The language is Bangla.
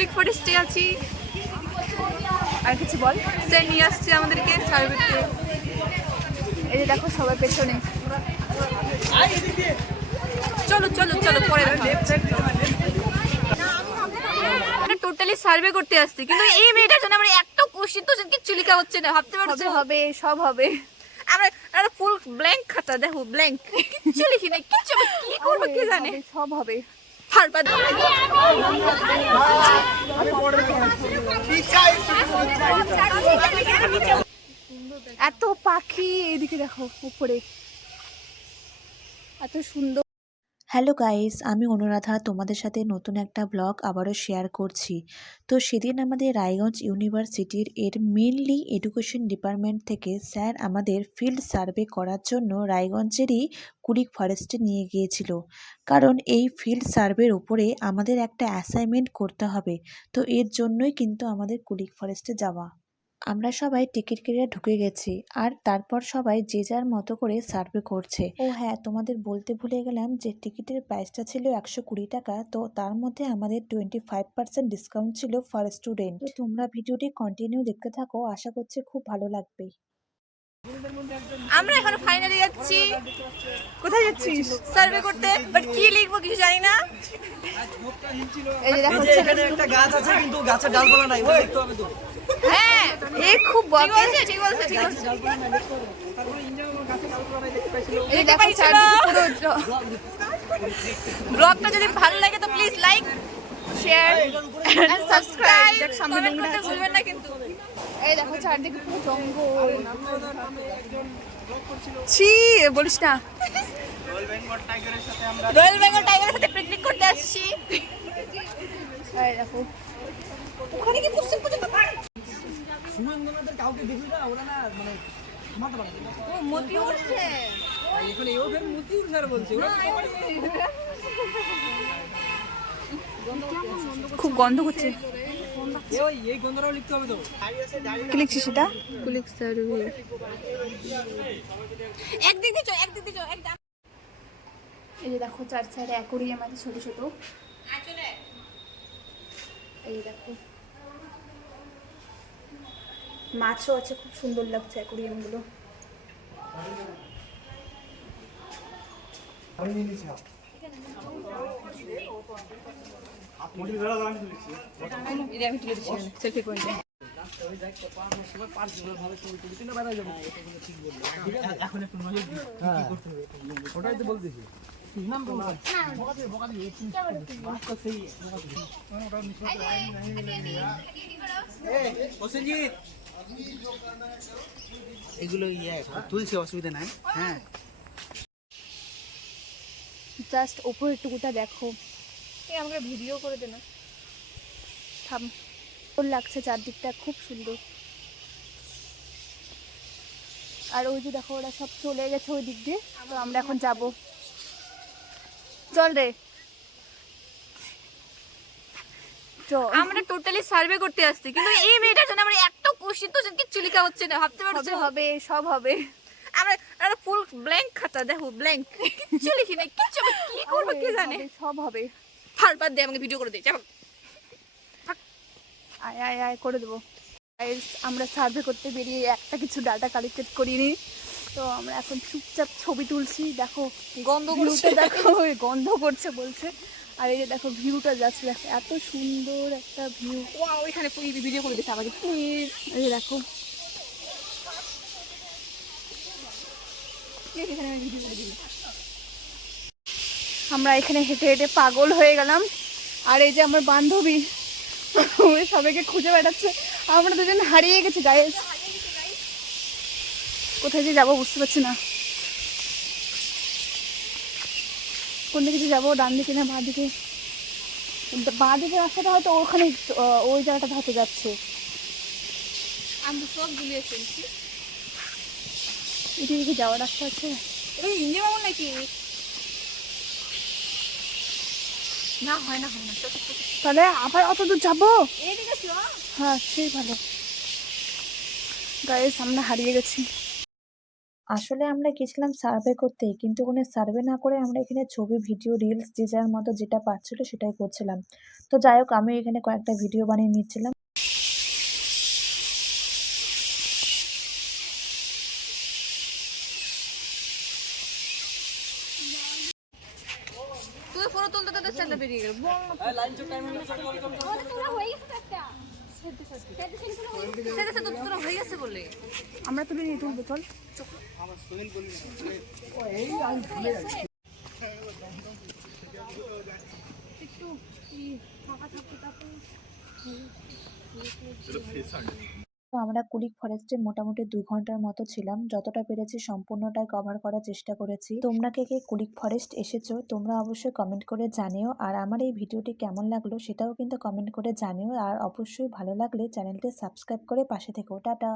কুলিক ফরেস্টে আছি। আর কিছু বল, স্যার নিয়ে আসছে আমাদেরকে সার্ভে করতে। এই যে দেখো সবার পেছনে। চলো চলো চলো পরে টোটালি সার্ভে করতে আসছি, কিন্তু এই মেয়েটার জন্য আমরা একটা কোশ্চেন তো কিচ্ছু লেখা হচ্ছে না। ভাবতে পারছো? হবে সব হবে। আমরা ফুল ব্ল্যাঙ্ক খাতা, দেখো ব্ল্যাঙ্ক, কিচ্ছু লিখি না, কিচ্ছু কি করবো কি জানে। সব হবে। এত পাখি, এদিকে দেখো উপরে এত সুন্দর। হ্যালো গাইস, আমি অনুরাধা তোমাদের সাথে নতুন একটা ব্লগ আবারও শেয়ার করছি। তো সেদিন আমাদের রায়গঞ্জ ইউনিভার্সিটির মেনলি এডুকেশন ডিপার্টমেন্ট থেকে স্যার আমাদের ফিল্ড সার্ভে করার জন্য রায়গঞ্জেরই কুলিক ফরেস্টে নিয়ে গিয়েছিল। কারণ এই ফিল্ড সার্ভের উপরে আমাদের একটা অ্যাসাইনমেন্ট করতে হবে, তো এর জন্যই কিন্তু আমাদের কুলিক ফরেস্টে যাওয়া। আমরা সবাই টিকিট কেটে ঢুকে গেছি, আর তারপর সবাই যে যার মতো করে সার্ভে করছে। ও হ্যাঁ, তোমাদের বলতে ভুলে গেলাম যে টিকিটের প্রাইসটা ছিল 120 টাকা, তো তার মধ্যে আমাদের 25% ডিসকাউন্ট ছিল ফর স্টুডেন্ট। তো তোমরা ভিডিওটি কন্টিনিউ দেখতে থাকো, আশা করছি খুব ভালো লাগবে। আমরা এখন ফাইনালি যাচ্ছি। কোথায় যাচ্ছিস? সার্ভে করতে, বাট কি লিখবো কিছু জানি না। এই যে দেখো এখানে একটা গাছ আছে, কিন্তু গাছের ডালপালা নাই, ওটা দেখতে হবে তো। হ্যাঁ, এই খুব বকে। ঠিক বলছে ঠিক বলছে। তারপরে ইঞ্জিনিয়ার গাছের ডালপালা নাই দেখতে পাইছিল। এই দেখো চারদিকে পুরো। ব্লগটা যদি ভালো লাগে তো please like, share and subscribe. Comment করতে ভুলবেন না কিন্তু। এই দেখো চারদিকে পুরো জঙ্গল। ছি, বলিস না। রয়্যাল বেঙ্গল টাইগারের সাথে পিকনিক করতে আসছি। এই দেখো ওখানে কি পুষছে সুমনদের কাউকে দেখলি না, ওরা না মানে মাথা পারে না। ও মতি উঠছে। এখানে এও ফের মতি উড়ার বলছে, ওরা খুব গন্ধ করছে। এই গন্ধটাও লিখতে হবে তো। কি লিখছিস সেটা? কুলিক সার্ভে। একদিক দিছো একদম। এই যে দেখো চার সাইডে অ্যাকোরিয়াম আছে ছোট ছোট। এই দেখো মাছও আছে, খুব সুন্দর লাগছে অ্যাকোরিয়াম গুলো। Selfie point. এখন একটু নজর দিই কি করতে হবে, ওটাই তো বলতেছি। নাম বল না, এগুলো তুলছে, অসুবিধা নাই। হ্যাঁ, জাস্ট উপরের টুকুটা দেখো। আমাকে ভিডিও করে দে না, থাম। সুন্দর লাগছে চারদিকটা, খুব সুন্দর। আর ওই যে দেখো ওরা সব চলে গেছে ওই দিক দিয়ে, তো আমরা এখন যাব। চল রে। আমরা টোটালি সার্ভে করতে আসছি, কিন্তু এই মেয়েটার জন্য আমরা একটা কোশ্চেন তো কিচ্ছু লেখা হচ্ছে না। ভাবতে পারছো? হবে সব হবে। আমরা ফুল ব্ল্যাঙ্ক খাতা, দেখো ব্ল্যাঙ্ক, কিচ্ছু লিখি না, কিচ্ছু কি করবো কি জানে। সব হবে। ফালপাত দে, আমাকে ভিডিও করে দে। আয় আয় আয় করে দেবো। আমরা সার্ভে করতে বেরিয়ে একটা কিছু ডাটা কালেক্টেড করিনি, তো আমরা এখন চুপচাপ ছবি তুলছি। দেখো গন্ধ করছে, দেখো গন্ধ করছে বলছে। আর এই যে দেখো ভিউটা যাচ্ছে, দেখো এত সুন্দর একটা ভিউ। ওইখানে ভিডিও করে দিচ্ছে আমাকে প্লিজ। এই যে দেখো আমরা এখানে হেঁটে হেঁটে পাগল হয়ে গেলাম। আর এই যে আমার বান্ধবী সবাইকে খুঁজে বেড়াচ্ছে। আমরা দুজন হারিয়ে গেছি গাইস, কোথায় যে যাবো বুঝতে পারছি না। কোন দিকে যাবো, ডান দিকে না বাঁ দিকে? বাঁ দিকে রাস্তাটা হয়তো ওখানে, ওই জায়গাটা হয়তো যাচ্ছে। আমি সব গুলিয়ে ফেলছি। এদিকে যাওয়ার রাস্তা আছে ইন্ডিয়া বাবু নাকি? না হয় না তাহলে আবার অত দূর যাবো? হ্যাঁ সেই ভালো। গাইস আমরা হারিয়ে গেছি। আসলে আমরা গেছিলাম সার্ভে করতে, কিন্তু কোনো সার্ভে না করে আমরা এখানে ছবি, ভিডিও, রিলস যে যার মতো যেটা পারছিল সেটাই করছিলাম। তো যাই হোক, আমি এখানে কয়েকটা ভিডিও বানিয়ে নিচ্ছিলাম। তুই ফটো তুলতে তুলতে সেটা বেরিয়ে গেল। তোরা হয়ে গেছে বলে আমরা তুলে নিয়ে তুলবো, চল। তো আমরা কুলিক ফরেস্টে মোটামুটি 2 ঘন্টার মতো ছিলাম। যতটা পেরেছি সম্পূর্ণটাই কভার করার চেষ্টা করেছি। তোমরা কে কে কুলিক ফরেস্ট এসেছো তোমরা অবশ্যই কমেন্ট করে জানিও। আর আমার এই ভিডিওটি কেমন লাগলো সেটাও কিন্তু কমেন্ট করে জানিও। আর অবশ্যই ভালো লাগলে চ্যানেলটি সাবস্ক্রাইব করে পাশে থেকো। টাটা।